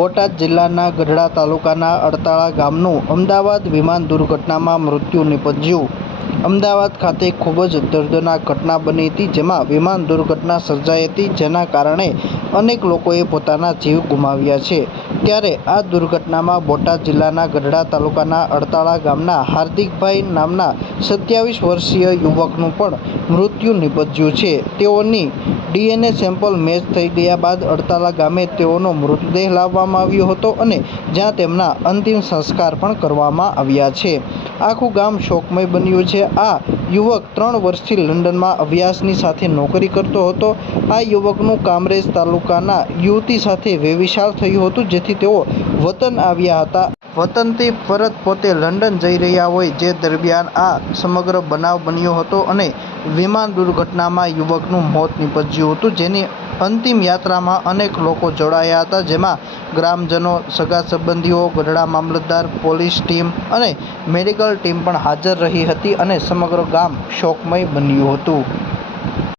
બોટાદ જિલ્લાના ગઢડા તાલુકાના અડતાળા ગામનું અમદાવાદ વિમાન દુર્ઘટનામાં મૃત્યુ નિપજ્યું. અમદાવાદ ખાતે ખૂબ જ દર્દનાક ઘટના બની હતી, જેમાં વિમાન દુર્ઘટના સર્જાઈ હતી, જેના કારણે અનેક લોકોએ પોતાના જીવ ગુમાવ્યા છે. ત્યારે આ દુર્ઘટનામાં બોટાદ જિલ્લાના ગઢડા તાલુકાના અડતાળા ગામના હાર્દિકભાઈ નામના સત્યાવીસ વર્ષીય યુવકનું પણ મૃત્યુ નિપજ્યું છે. તેઓની ડીએનએ સેમ્પલ મેચ થઈ ગયા બાદ અડતાલા ગામે તેઓનો મૃતદેહ લાવવામાં આવ્યો હતો અને જ્યાં તેમના અંતિમ સંસ્કાર પણ કરવામાં આવ્યા છે. આખું ગામ શોકમય બન્યું છે. આ યુવક ત્રણ વર્ષથી લંડનમાં અભ્યાસની સાથે નોકરી કરતો હતો. આ યુવકનું કામરેજ તાલુકાના યુવતી સાથે વેવિશાળ થયું હતું, જેથી તેઓ વતન આવ્યા હતા. વતનથી પરત પોતે લંડન જઈ રહ્યા હોય જે દરમિયાન આ સમગ્ર બનાવ બન્યો હતો અને વિમાન દુર્ઘટનામાં યુવકનું મોત નીપજ્યું હતું. જેની અંતિમ યાત્રામાં અનેક લોકો જોડાયા હતા, જેમાં ગ્રામજનો, સગા સંબંધીઓ, ગઢડા મામલતદાર, પોલીસ ટીમ અને મેડિકલ ટીમ પણ હાજર રહી હતી અને સમગ્ર ગામ શોકમય બન્યું હતું.